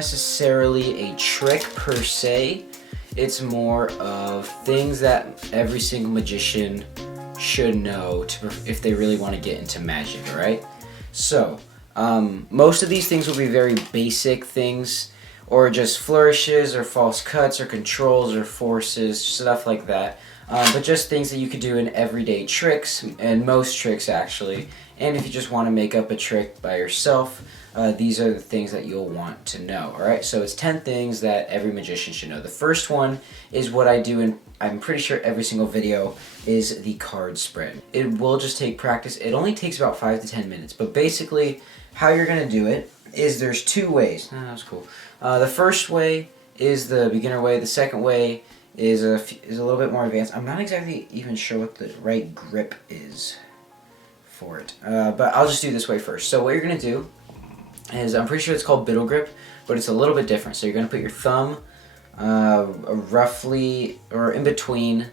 necessarily a trick per se. It's more of things that every single magician should know if they really want to get into magic, alright? So, most of these things will be very basic things, or just flourishes, or false cuts, or controls, or forces, stuff like that. But just things that you could do in everyday tricks, and most tricks actually. And if you just want to make up a trick by yourself, these are the things that you'll want to know. Alright, so it's 10 things that every magician should know. The first one is what I do in, I'm pretty sure, every single video, is the card spread. It will just take practice. It only takes about 5 to 10 minutes. But basically, how you're going to do it is there's two ways. Oh, that was cool. The first way is the beginner way. The second way is a little bit more advanced. I'm not exactly even sure what the right grip is for it. But I'll just do this way first. So what you're going to do is, I'm pretty sure it's called biddle grip, but it's a little bit different. So you're going to put your thumb roughly, or in between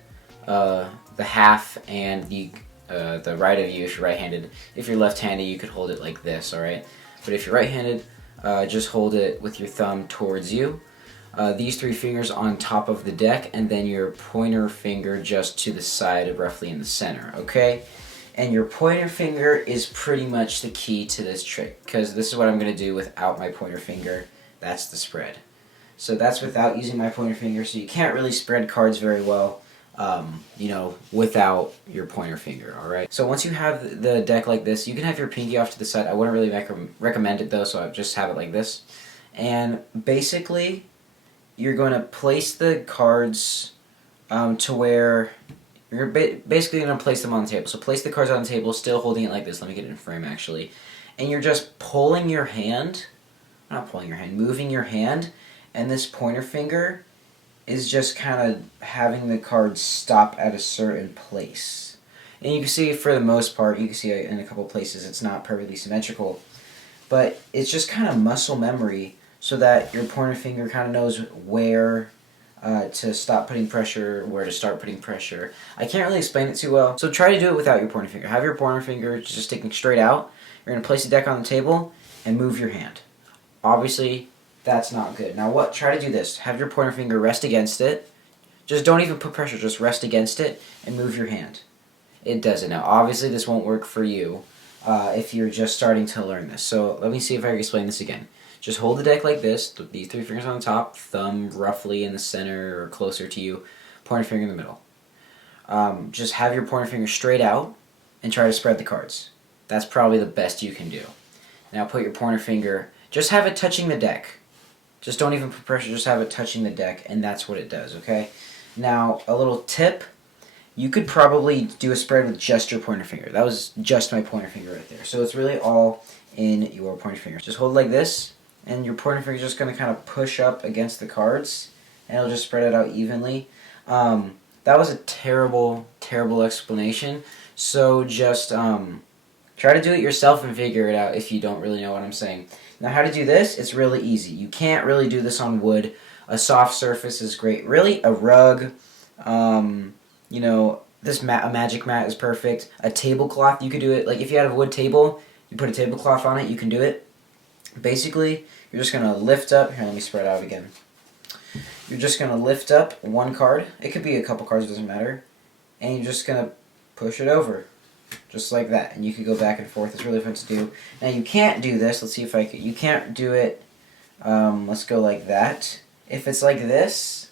the half and the right of you if you're right-handed. If you're left-handed, you could hold it like this, alright? But if you're right-handed, just hold it with your thumb towards you. These three fingers on top of the deck, and then your pointer finger just to the side, roughly in the center, okay? And your pointer finger is pretty much the key to this trick, because this is what I'm going to do without my pointer finger. That's the spread. So that's without using my pointer finger, so you can't really spread cards very well, you know, without your pointer finger, alright? So once you have the deck like this, you can have your pinky off to the side. I wouldn't really recommend it though, so I just have it like this. And basically, you're going to place the cards to where you're basically going to place them on the table. So place the cards on the table, still holding it like this. Let me get it in frame actually. And you're just pulling your hand, not pulling your hand, moving your hand, and this pointer finger is just kind of having the cards stop at a certain place. And you can see, for the most part, you can see in a couple places it's not perfectly symmetrical, but it's just kind of muscle memory so that your pointer finger kind of knows where to stop putting pressure, where to start putting pressure. I can't really explain it too well, so try to do it without your pointer finger. Have your pointer finger just sticking straight out. You're going to place the deck on the table and move your hand. Obviously, that's not good. Now try to do this. Have your pointer finger rest against it. Just don't even put pressure, just rest against it and move your hand. It does it. Now obviously this won't work for you if you're just starting to learn this. So let me see if I can explain this again. Just hold the deck like this, these three fingers on the top, thumb roughly in the center or closer to you, pointer finger in the middle. Just have your pointer finger straight out and try to spread the cards. That's probably the best you can do. Now put your pointer finger, just have it touching the deck. Just don't even put pressure, just have it touching the deck, and that's what it does, okay? Now, a little tip, you could probably do a spread with just your pointer finger. That was just my pointer finger right there. So it's really all in your pointer finger. Just hold it like this, and your pointer finger is just going to kind of push up against the cards, and it'll just spread it out evenly. That was a terrible, terrible explanation, so just try to do it yourself and figure it out if you don't really know what I'm saying. Now how to do this, it's really easy. You can't really do this on wood. A soft surface is great. Really, a rug, you know, a magic mat is perfect. A tablecloth, you could do it. Like if you had a wood table, you put a tablecloth on it, you can do it. Basically, you're just going to lift up. Here, let me spread out again. You're just going to lift up one card. It could be a couple cards, it doesn't matter. And you're just going to push it over. Just like that, and you could go back and forth. It's really fun to do. Now you can't do this. Let's see if I can. You can't do it. Let's go like that. If it's like this,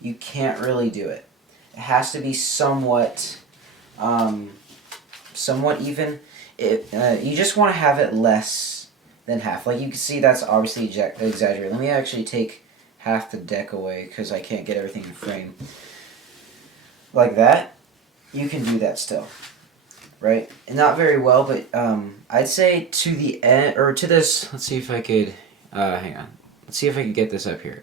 you can't really do it. It has to be somewhat, somewhat even. You just want to have it less than half. Like you can see, that's obviously exaggerated. Let me actually take half the deck away because I can't get everything in frame. Like that, you can do that still. Right? And not very well, but I'd say to the end, or to this, let's see if I could, hang on. Let's see if I could get this up here.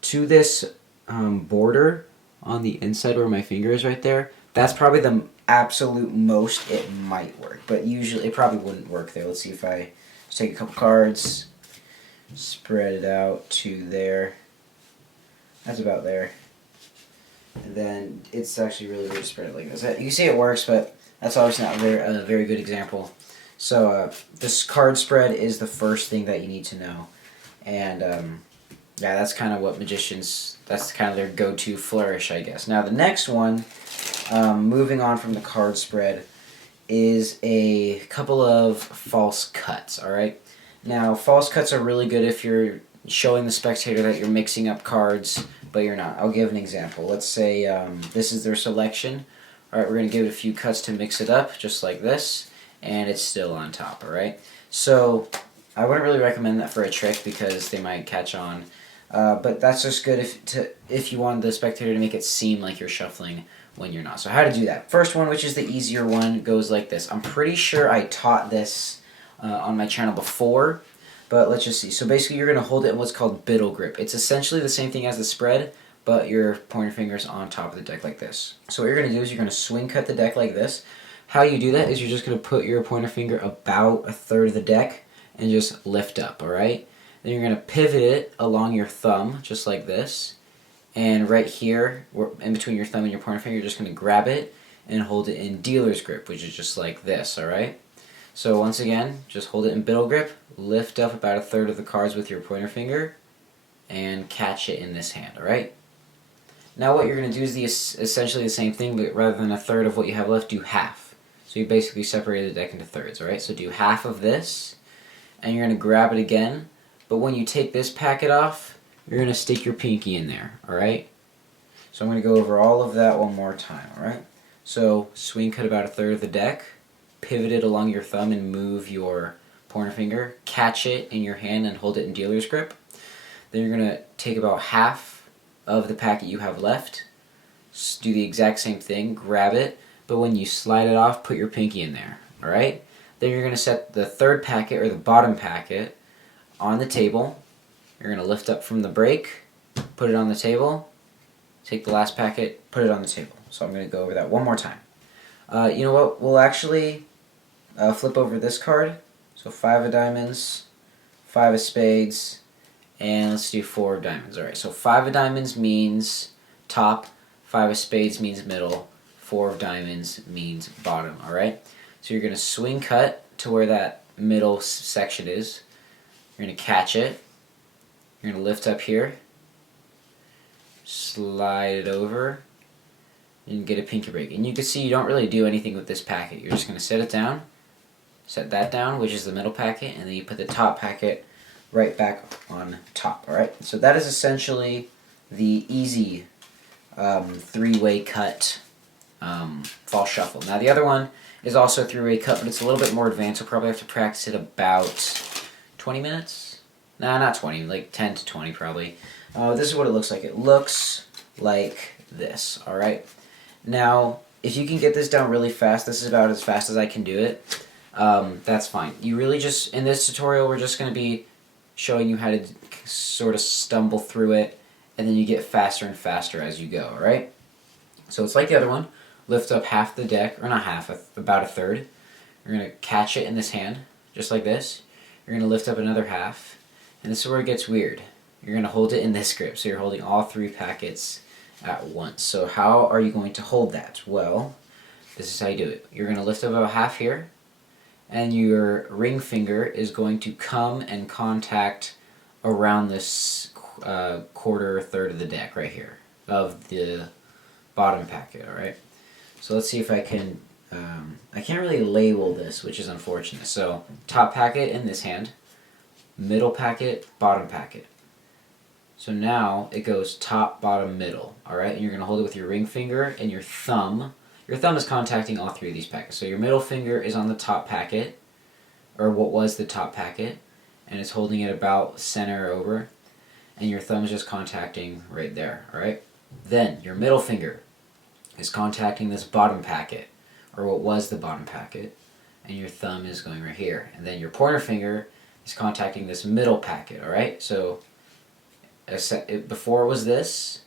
To this border on the inside where my finger is right there, that's probably the absolute most it might work. But usually, it probably wouldn't work there. Let's see if I just take a couple cards, spread it out to there. That's about there. And then it's actually really weird to spread it like this. You can see it works, but that's obviously not a very good example. So this card spread is the first thing that you need to know. And yeah, that's kind of what magicians, that's kind of their go-to flourish, I guess. Now the next one, moving on from the card spread, is a couple of false cuts, alright? Now, false cuts are really good if you're showing the spectator that you're mixing up cards, but you're not. I'll give an example. Let's say this is their selection. Alright, we're going to give it a few cuts to mix it up, just like this, and it's still on top, alright? So, I wouldn't really recommend that for a trick because they might catch on. But that's just good if you want the spectator to make it seem like you're shuffling when you're not. So how to do that. First one, which is the easier one, goes like this. I'm pretty sure I taught this on my channel before, but let's just see. So basically you're going to hold it in what's called biddle grip. It's essentially the same thing as the spread, but your pointer finger's on top of the deck like this. So what you're going to do is you're going to swing cut the deck like this. How you do that is you're just going to put your pointer finger about a third of the deck and just lift up, alright? Then you're going to pivot it along your thumb, just like this. And right here, in between your thumb and your pointer finger, you're just going to grab it and hold it in dealer's grip, which is just like this, alright? So once again, just hold it in biddle grip, lift up about a third of the cards with your pointer finger, and catch it in this hand, alright? Now what you're going to do is essentially the same thing, but rather than a third of what you have left, do half. So you basically separated the deck into thirds, alright? So do half of this, and you're going to grab it again, but when you take this packet off, you're going to stick your pinky in there, alright? So I'm going to go over all of that one more time, alright? So swing cut about a third of the deck, pivot it along your thumb and move your pointer finger, catch it in your hand and hold it in dealer's grip. Then you're going to take about half of the packet you have left, do the exact same thing, grab it, but when you slide it off, put your pinky in there, alright? Then you're going to set the third packet, or the bottom packet, on the table. You're going to lift up from the break, put it on the table, take the last packet, put it on the table. So I'm going to go over that one more time. You know what? We'll actually flip over this card. So 5 of diamonds, 5 of spades, and let's do 4 of diamonds. Alright, so 5 of diamonds means top, 5 of spades means middle, 4 of diamonds means bottom. Alright? So you're going to swing cut to where that middle section is. You're going to catch it. You're going to lift up here, slide it over, and get a pinky break. And you can see you don't really do anything with this packet. You're just going to set it down, set that down, which is the middle packet, and then you put the top packet right back on top. Alright, so that is essentially the easy three-way cut false shuffle. Now the other one is also a three-way cut, but it's a little bit more advanced. You'll probably have to practice it about 20 minutes? Nah, not 20, like 10 to 20 probably. This is what it looks like. It looks like this, alright? Now, if you can get this down really fast, this is about as fast as I can do it, that's fine. You really just, in this tutorial, we're just going to be showing you how to sort of stumble through it, and then you get faster and faster as you go, alright? So it's like the other one. Lift up half the deck, or not half, about a third. You're going to catch it in this hand, just like this. You're going to lift up another half, and this is where it gets weird. You're going to hold it in this grip, so you're holding all 3 packets at once. So how are you going to hold that? Well, this is how you do it. You're going to lift up about half here, and your ring finger is going to come and contact around this quarter or third of the deck right here, of the bottom packet, alright? So let's see if I can, I can't really label this, which is unfortunate. So, top packet in this hand, middle packet, bottom packet. So now it goes top, bottom, middle, alright? And you're going to hold it with your ring finger and your thumb. Your thumb is contacting all 3 of these packets. So your middle finger is on the top packet, or what was the top packet, and it's holding it about center over, and your thumb is just contacting right there, alright? Then your middle finger is contacting this bottom packet, or what was the bottom packet, and your thumb is going right here. And then your pointer finger is contacting this middle packet, alright? So before it was this,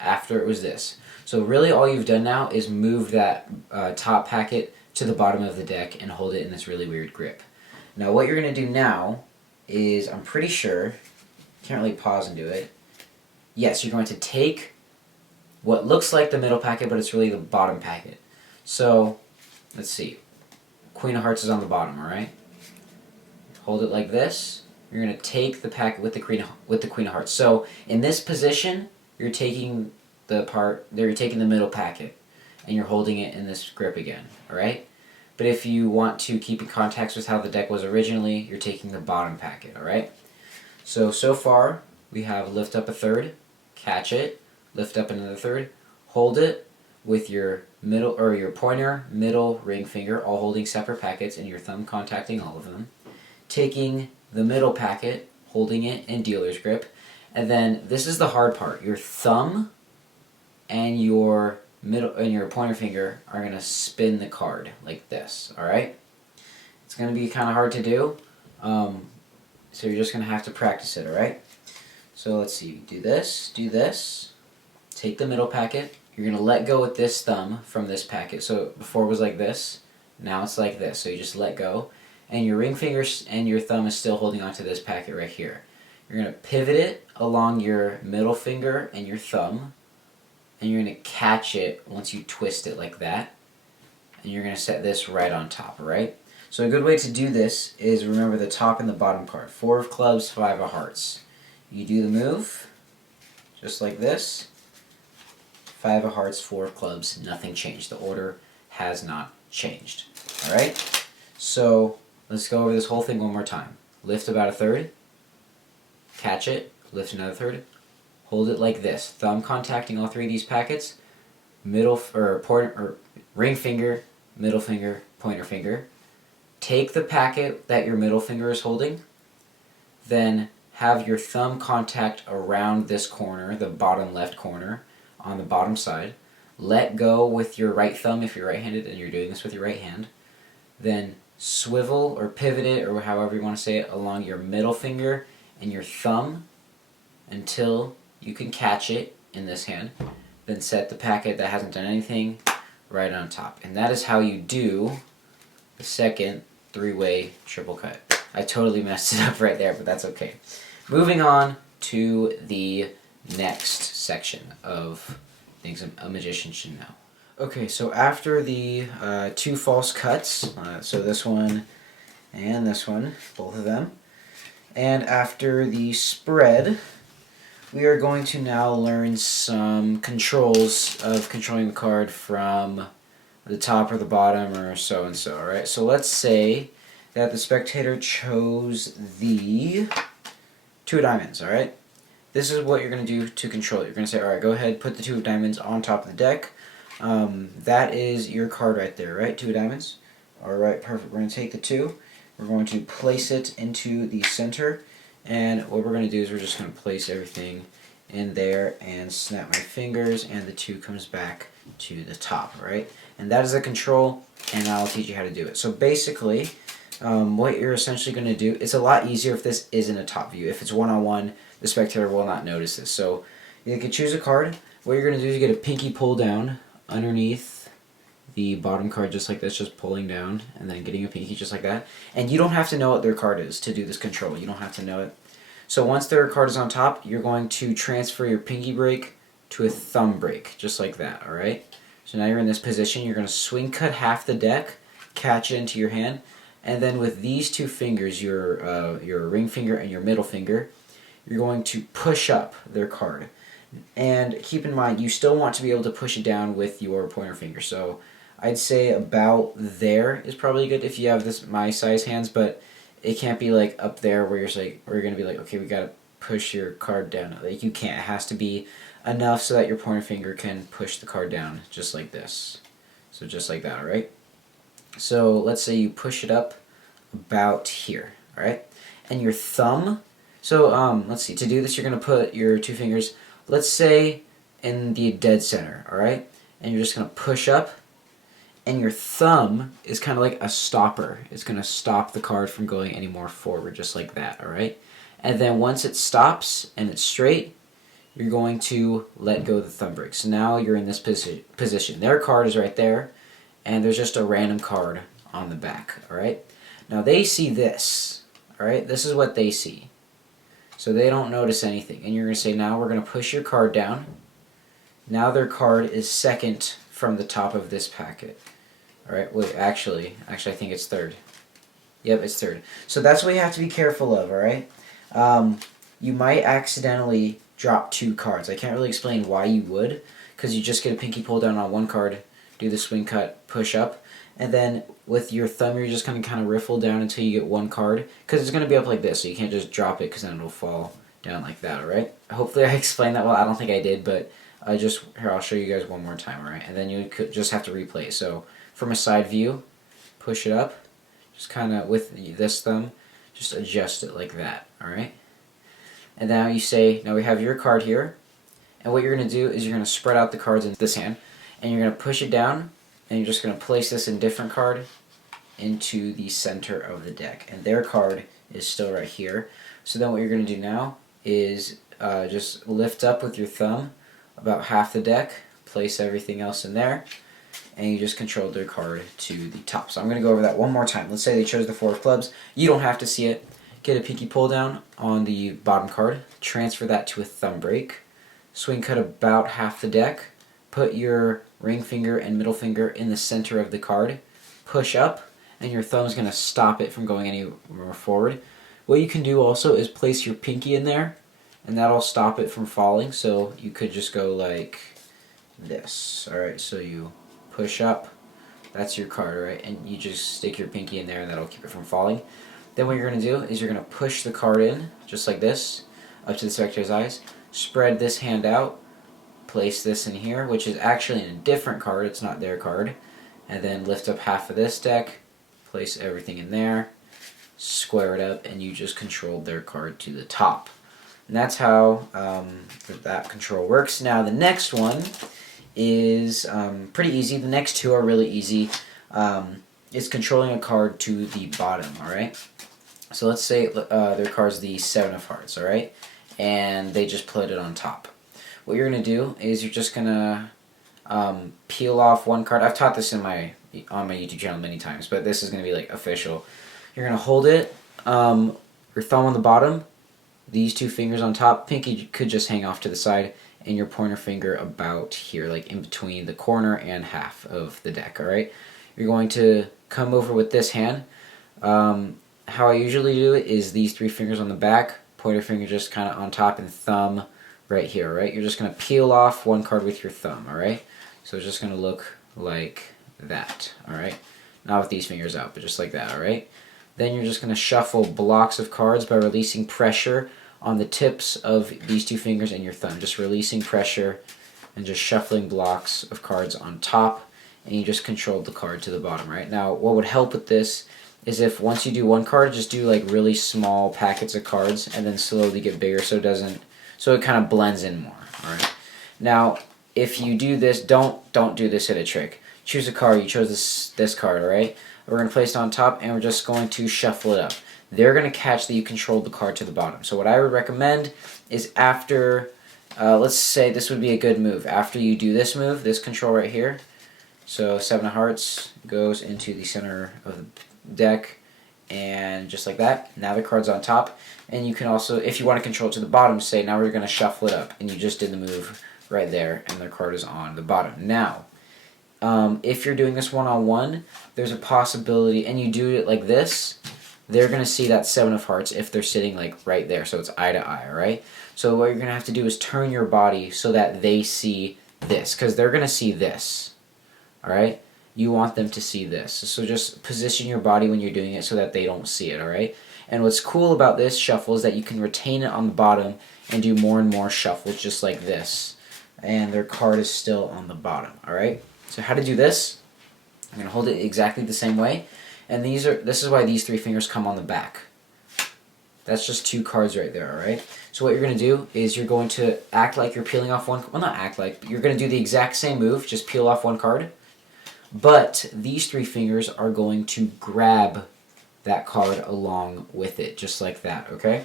after it was this. So really all you've done now is move that top packet to the bottom of the deck and hold it in this really weird grip. Now what you're going to do now is, I'm pretty sure, can't really pause and do it. Yes, you're going to take what looks like the middle packet, but it's really the bottom packet. So, let's see. Queen of Hearts is on the bottom, alright? Hold it like this, you're going to take the packet with the queen of hearts. So in this position, you're taking you're taking the middle packet, and you're holding it in this grip again. All right. But if you want to keep in context with how the deck was originally, you're taking the bottom packet. All right. So far we have lift up a third, catch it, lift up another third, hold it with your middle or your pointer, middle, ring finger, all holding separate packets, and your thumb contacting all of them. Taking the middle packet, holding it in dealer's grip, and then this is the hard part. Your thumb and your middle and your pointer finger are going to spin the card like this. All right. It's going to be kind of hard to do, so you're just going to have to practice it. All right. So let's see. Do this. Take the middle packet. You're going to let go with this thumb from this packet. So before it was like this. Now it's like this. So you just let go. And your ring finger and your thumb is still holding onto this packet right here. You're going to pivot it along your middle finger and your thumb. And you're going to catch it once you twist it like that. And you're going to set this right on top, alright? So a good way to do this is remember the top and the bottom card. 4 of clubs, 5 of hearts. You do the move, just like this. 5 of hearts, 4 of clubs, nothing changed. The order has not changed. Alright? So let's go over this whole thing one more time. Lift about a third, catch it, lift another third, hold it like this. Thumb contacting all 3 of these packets, ring finger, middle finger, pointer finger. Take the packet that your middle finger is holding, then have your thumb contact around this corner, the bottom left corner, on the bottom side. Let go with your right thumb if you're right-handed and you're doing this with your right hand. Then swivel or pivot it, or however you want to say it, along your middle finger and your thumb until you can catch it in this hand. Then set the packet that hasn't done anything right on top. And that is how you do the second 3-way triple cut. I totally messed it up right there, but that's okay. Moving on to the next section of things a magician should know. Okay, so after the 2 false cuts, so this one and this one, both of them, and after the spread, we are going to now learn some controls of controlling the card from the top or the bottom or so and so, alright? So let's say that the spectator chose the 2 of diamonds, alright? This is what you're going to do to control it. You're going to say, alright, go ahead, put the 2 of diamonds on top of the deck. That is your card right there, right? 2 of diamonds. Alright, perfect. We're going to take the 2. We're going to place it into the center. And what we're going to do is we're just going to place everything in there and snap my fingers, and the 2 comes back to the top, right? And that is a control, and I'll teach you how to do it. So basically, what you're essentially going to do, it's a lot easier if this isn't a top view. If it's one-on-one, the spectator will not notice this. So you can choose a card. What you're going to do is you get a pinky pull down underneath the bottom card just like this, just pulling down, and then getting a pinky just like that. And you don't have to know what their card is to do this control. You don't have to know it. So once their card is on top, you're going to transfer your pinky break to a thumb break, just like that, alright? So now you're in this position. You're going to swing cut half the deck, catch it into your hand, and then with these 2 fingers, your ring finger and your middle finger, you're going to push up their card. And keep in mind, you still want to be able to push it down with your pointer finger. So I'd say about there is probably good if you have my size hands, but it can't be like up there where you're going to be like, okay, we got to push your card down. Like, you can't. It has to be enough so that your pointer finger can push the card down just like this. So just like that, alright? So let's say you push it up about here, alright? And your thumb, so let's see, to do this you're going to put your 2 fingers, let's say in the dead center, alright? And you're just going to push up, and your thumb is kind of like a stopper. It's going to stop the card from going any more forward, just like that, alright? And then once it stops and it's straight, you're going to let go of the thumb break. So now you're in this position. Their card is right there, and there's just a random card on the back, alright? Now they see this, alright? This is what they see. So they don't notice anything. And you're going to say, now we're going to push your card down. Now their card is second from the top of this packet. Alright, wait, actually I think it's third. Yep, it's third. So that's what you have to be careful of, alright? You might accidentally drop 2 cards. I can't really explain why you would, because you just get a pinky pull down on 1 card, do the swing cut, push up, and then with your thumb you're just going to kind of riffle down until you get 1 card, because it's going to be up like this, so you can't just drop it because then it'll fall down like that, alright? Hopefully I explained that well. I don't think I did, but here, I'll show you guys one more time, alright? And then you could just have to replay it. So from a side view, push it up, just kind of with this thumb, just adjust it like that, alright? And now you say, now we have your card here, and what you're going to do is you're going to spread out the cards in this hand, and you're going to push it down, and you're just going to place this indifferent card into the center of the deck. And their card is still right here. So then what you're going to do now is just lift up with your thumb about half the deck, place everything else in there, and you just control their card to the top. So I'm going to go over that one more time. Let's say they chose the 4 of clubs. You don't have to see it. Get a pinky pull down on the bottom card, transfer that to a thumb break, swing cut about half the deck, put your ring finger and middle finger in the center of the card, push up, and your thumb's going to stop it from going any more forward. What you can do also is place your pinky in there, and that'll stop it from falling. So you could just go like this. Alright, so you push up, that's your card, right? And you just stick your pinky in there and that'll keep it from falling. Then what you're going to do is you're going to push the card in, just like this, up to the spectator's eyes, spread this hand out, place this in here, which is actually in a different card, it's not their card, and then lift up half of this deck, place everything in there, square it up, and you just controlled their card to the top. And that's how that control works. Now the next one is pretty easy. The next 2 are really easy. It's controlling a card to the bottom, alright? So let's say their card's the 7 of hearts, alright? And they just put it on top. What you're going to do is you're just going to peel off 1 card. I've taught this on my YouTube channel many times, but this is going to be like official. You're going to hold it, your thumb on the bottom, these 2 fingers on top, pinky could just hang off to the side, and your pointer finger about here, like in between the corner and half of the deck, alright? You're going to come over with this hand. How I usually do it is these 3 fingers on the back, pointer finger just kind of on top, and thumb right here, alright? You're just going to peel off 1 card with your thumb, alright? So it's just going to look like that, alright? Not with these fingers out, but just like that, alright? Then you're just going to shuffle blocks of cards by releasing pressure on the tips of these 2 fingers and your thumb. Just releasing pressure and just shuffling blocks of cards on top, and you just controlled the card to the bottom, right? Now, what would help with this is if once you do 1 card, just do like really small packets of cards and then slowly get bigger so it kind of blends in more, alright? Now, if you do this, don't do this hit a trick. Choose a card. You chose this card, alright? We're going to place it on top, and we're just going to shuffle it up. They're going to catch that you controlled the card to the bottom. So what I would recommend is after, let's say this would be a good move. After you do this move, this control right here, so 7 of hearts goes into the center of the deck, and just like that, now the card's on top. And you can also, if you want to control it to the bottom, say now we're going to shuffle it up, and you just did the move right there, and their card is on the bottom. Now, if you're doing this one-on-one, there's a possibility, and you do it like this, they're going to see that 7 of hearts if they're sitting like right there, so it's eye to eye, alright? So what you're going to have to do is turn your body so that they see this, because they're going to see this, alright? You want them to see this. So just position your body when you're doing it so that they don't see it, alright? And what's cool about this shuffle is that you can retain it on the bottom and do more and more shuffles just like this. And their card is still on the bottom, alright? So how to do this? I'm going to hold it exactly the same way. And this is why these 3 fingers come on the back. That's just 2 cards right there, alright? So what you're going to do is you're going to act like you're peeling off 1, well not act like, but you're going to do the exact same move, just peel off 1 card. But these 3 fingers are going to grab that card along with it, just like that, okay?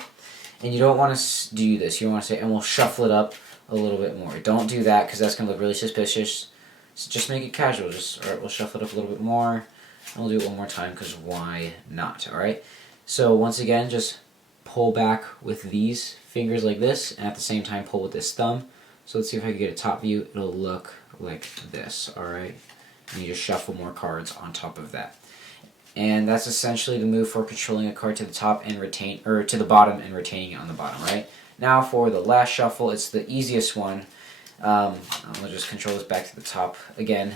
And you don't want to do this. You want to say, and we'll shuffle it up a little bit more. Don't do that because that's going to look really suspicious. So just make it casual. Alright, we'll shuffle it up a little bit more. And we'll do it one more time because why not, alright? So once again, just pull back with these fingers like this, and at the same time pull with this thumb. So let's see if I can get a top view. It'll look like this, alright? And you just shuffle more cards on top of that. And that's essentially the move for controlling a card to the top and to the bottom and retaining it on the bottom, right? Now for the last shuffle, it's the easiest one. I'll just control this back to the top again.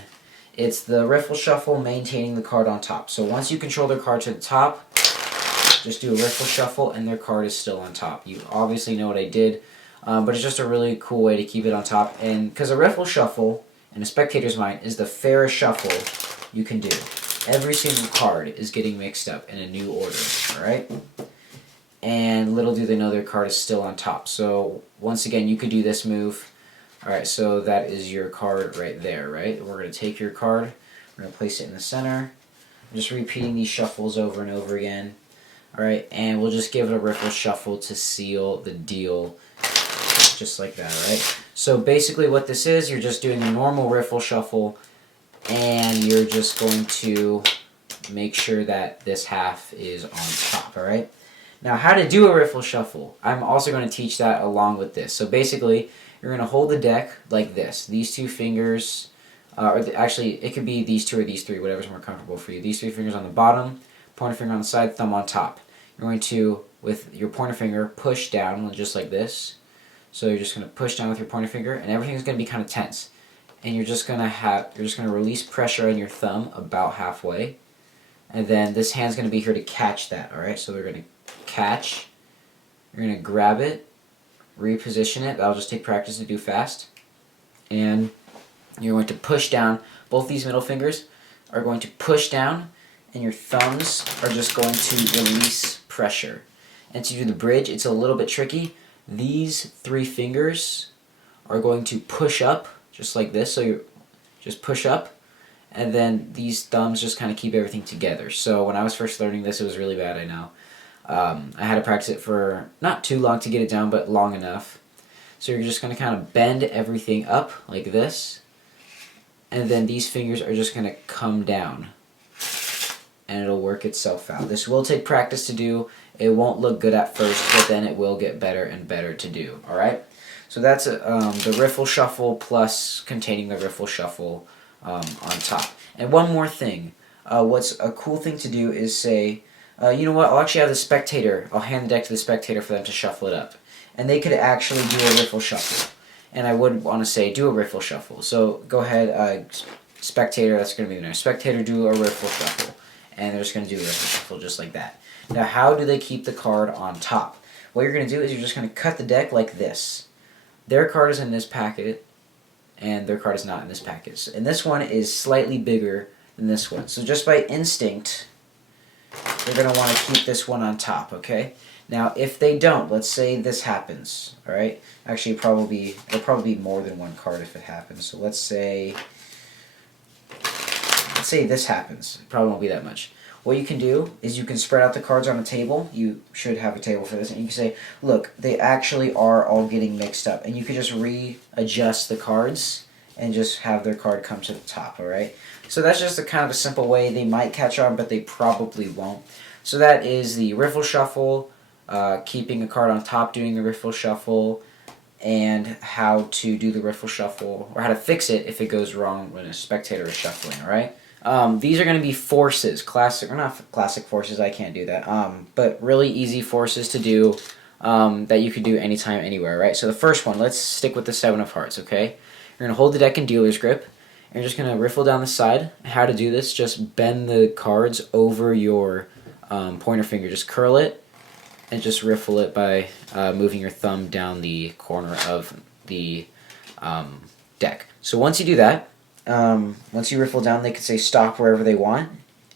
It's the riffle shuffle, maintaining the card on top. So once you control their card to the top, just do a riffle shuffle and their card is still on top. You obviously know what I did, but it's just a really cool way to keep it on top. And because a riffle shuffle, in a spectator's mind, is the fairest shuffle you can do. Every single card is getting mixed up in a new order, alright? And little do they know their card is still on top. So once again, you could do this move. Alright, so that is your card right there, right? We're going to take your card, we're going to place it in the center. I'm just repeating these shuffles over and over again. Alright, and we'll just give it a riffle shuffle to seal the deal, just like that, right? So basically what this is, you're just doing a normal riffle shuffle, and you're just going to make sure that this half is on top, alright? Now, how to do a riffle shuffle, I'm also going to teach that along with this. So basically, you're going to hold the deck like this. These two fingers, actually, it could be these two or these three, whatever's more comfortable for you. These three fingers on the bottom, pointer finger on the side, thumb on top. You're going to, with your pointer finger, push down just like this. So you're just going to push down with your pointer finger, and everything's going to be kind of tense. And you're just going to release pressure on your thumb about halfway. And then this hand's going to be here to catch that, alright? So we're going to catch, you're going to grab it, reposition it. That'll just take practice to do fast. And you're going to push down. Both these middle fingers are going to push down, and your thumbs are just going to release pressure. And to do the bridge, it's a little bit tricky. These three fingers are going to push up, just like this. So you just push up, and then these thumbs just kind of keep everything together. So when I was first learning this, it was really bad, I know. I had to practice it for not too long to get it down, but long enough. So you're just going to kind of bend everything up like this, and then these fingers are just going to come down, and it'll work itself out. This will take practice to do. It won't look good at first, but then it will get better and better to do, alright? So that's the riffle shuffle plus containing the riffle shuffle on top. And one more thing. What's a cool thing to do is say, you know what, I'll actually have the spectator, I'll hand the deck to the spectator for them to shuffle it up. And they could actually do a riffle shuffle. And I would want to say, do a riffle shuffle. So go ahead, spectator, that's going to be the name. Spectator, do a riffle shuffle. And they're just going to do a riffle shuffle just like that. Now, how do they keep the card on top? What you're going to do is you're just going to cut the deck like this. Their card is in this packet, and their card is not in this packet. And this one is slightly bigger than this one. So just by instinct, they're going to want to keep this one on top, okay? Now, if they don't, let's say this happens, all right? Actually, it'll probably be more than one card if it happens. So let's say this happens. It probably won't be that much. What you can do is you can spread out the cards on a table. You should have a table for this. And you can say, look, they actually are all getting mixed up. And you can just readjust the cards and just have their card come to the top, all right? So that's just a kind of a simple way. They might catch on, but they probably won't. So that is the riffle shuffle, keeping a card on top, doing the riffle shuffle, and how to do the riffle shuffle, or how to fix it if it goes wrong when a spectator is shuffling, all right? These are going to be forces, not classic forces, I can't do that, but really easy forces to do that you could do anytime, anywhere, right? So the first one, let's stick with the 7 of hearts, okay? You're going to hold the deck in dealer's grip, and you're just going to riffle down the side. How to do this, just bend the cards over your pointer finger. Just curl it, and just riffle it by moving your thumb down the corner of the deck. So once you do that, once you riffle down, they can say stop wherever they want,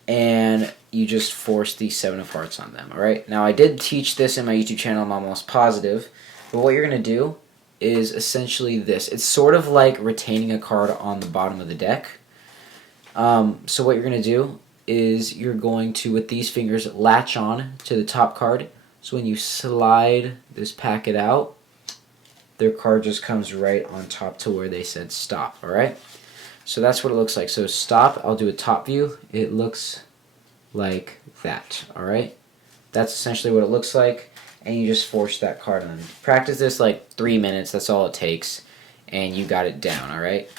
and you just force the 7 of hearts on them, alright? Now, I did teach this in my YouTube channel, I'm almost positive, but what you're going to do is essentially this. It's sort of like retaining a card on the bottom of the deck. So what you're going to do is you're going to, with these fingers, latch on to the top card. So when you slide this packet out, their card just comes right on top to where they said stop, alright? So that's what it looks like. So stop, I'll do a top view. It looks like that, alright? That's essentially what it looks like, and you just force that card on. Practice this like 3 minutes, that's all it takes, and you got it down, alright?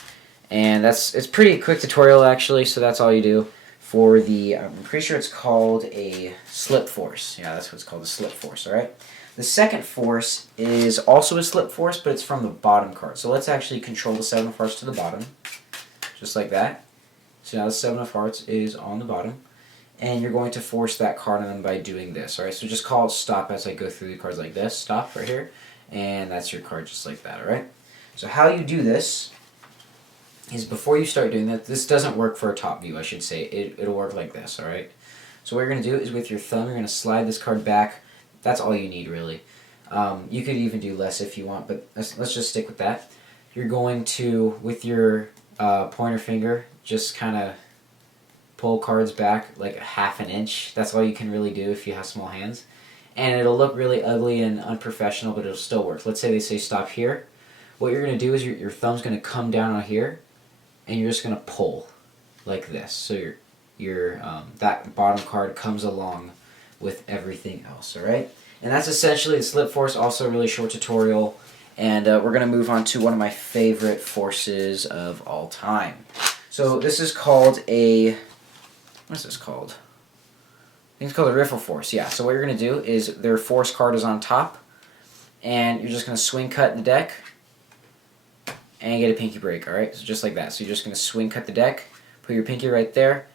And it's pretty quick tutorial actually, so that's all you do. for the, I'm pretty sure it's called a slip force. Yeah, that's what it's called, a slip force, alright? The second force is also a slip force, but it's from the bottom card. So let's actually control the 7 of hearts to the bottom, just like that. So now the 7 of hearts is on the bottom, and you're going to force that card on them by doing this, alright? So just call it stop as I go through the cards like this, stop right here, and that's your card just like that, alright? So how you do this is before you start doing that, this doesn't work for a top view, I should say. It'll work like this, alright? So what you're going to do is with your thumb, you're going to slide this card back. That's all you need, really. You could even do less if you want, but let's just stick with that. You're going to, with your pointer finger, just kind of pull cards back like a half an inch. That's all you can really do if you have small hands. And it'll look really ugly and unprofessional, but it'll still work. Let's say they say stop here. What you're going to do is your thumb's going to come down on here, and you're just going to pull like this. So that bottom card comes along with everything else, alright? And that's essentially the slip force, also a really short tutorial. And we're going to move on to one of my favorite forces of all time. So this is called a, what is this called? I think it's called a riffle force, yeah. So what you're going to do is their force card is on top, and you're just going to swing cut the deck, and get a pinky break, alright? So just like that. So you're just going to swing cut the deck, put your pinky right there,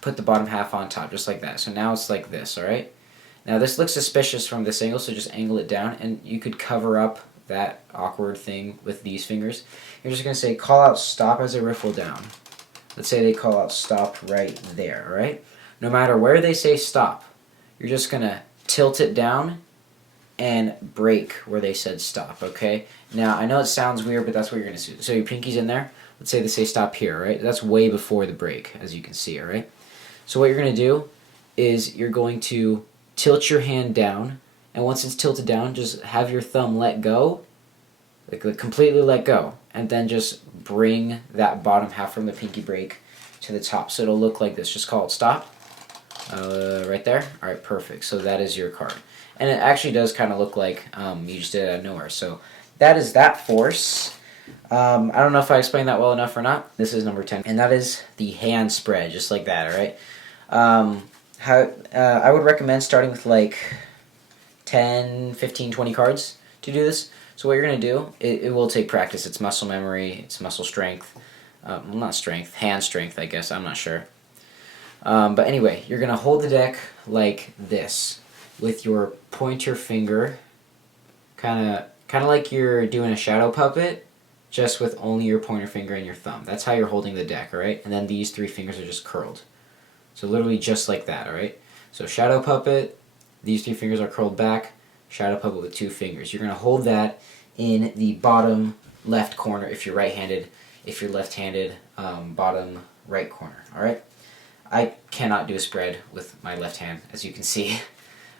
put the bottom half on top, just like that. So now it's like this, alright? Now this looks suspicious from this angle, so just angle it down, and you could cover up that awkward thing with these fingers. You're just going to say, call out stop as I riffle down. Let's say they call out stop right there, alright? No matter where they say stop, you're just going to tilt it down and break where they said stop, okay? Now, I know it sounds weird, but that's what you're going to do. So your pinky's in there. Let's say they say stop here, right? That's way before the break, as you can see, alright? So what you're going to do is you're going to tilt your hand down, and once it's tilted down, just have your thumb let go, like completely let go, and then just bring that bottom half from the pinky break to the top. So it'll look like this. Just call it stop. Right there. Alright, perfect. So that is your card. And it actually does kind of look like you just did it out of nowhere. So that is that force. I don't know if I explained that well enough or not. This is number 10. And that is the hand spread, just like that, alright? I would recommend starting with like 10, 15, 20 cards to do this. So what you're going to do, it will take practice. It's muscle memory, it's muscle strength. Well, not strength, hand strength, I guess. I'm not sure. But anyway, you're going to hold the deck like this with your pointer finger, kind of like you're doing a shadow puppet, just with only your pointer finger and your thumb. That's how you're holding the deck, alright? And then these 3 fingers are just curled. So literally just like that, alright? So shadow puppet, these 3 fingers are curled back, shadow puppet with 2 fingers. You're going to hold that in the bottom left corner if you're right-handed. If you're left-handed, bottom right corner, alright? I cannot do a spread with my left hand, as you can see.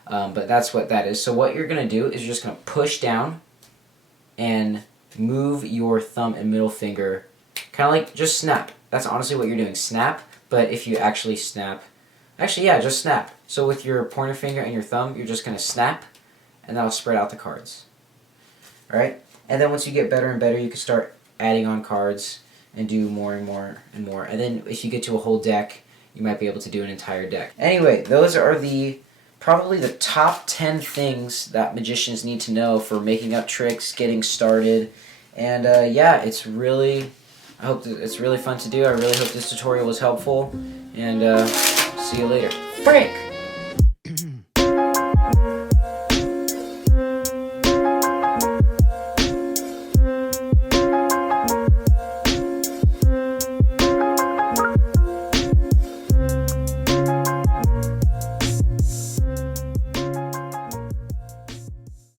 But that's what that is. So what you're going to do is you're just going to push down and move your thumb and middle finger, kind of like just snap. That's honestly what you're doing, snap. But if you actually snap, actually yeah, just snap. So with your pointer finger and your thumb, you're just going to snap, and that'll spread out the cards. Alright? And then once you get better and better, you can start adding on cards and do more and more and more. And then if you get to a whole deck, you might be able to do an entire deck. Anyway, those are probably the top 10 things that magicians need to know for making up tricks, getting started. And yeah, it's really fun to do. I really hope this tutorial was helpful. And see you later. Frank!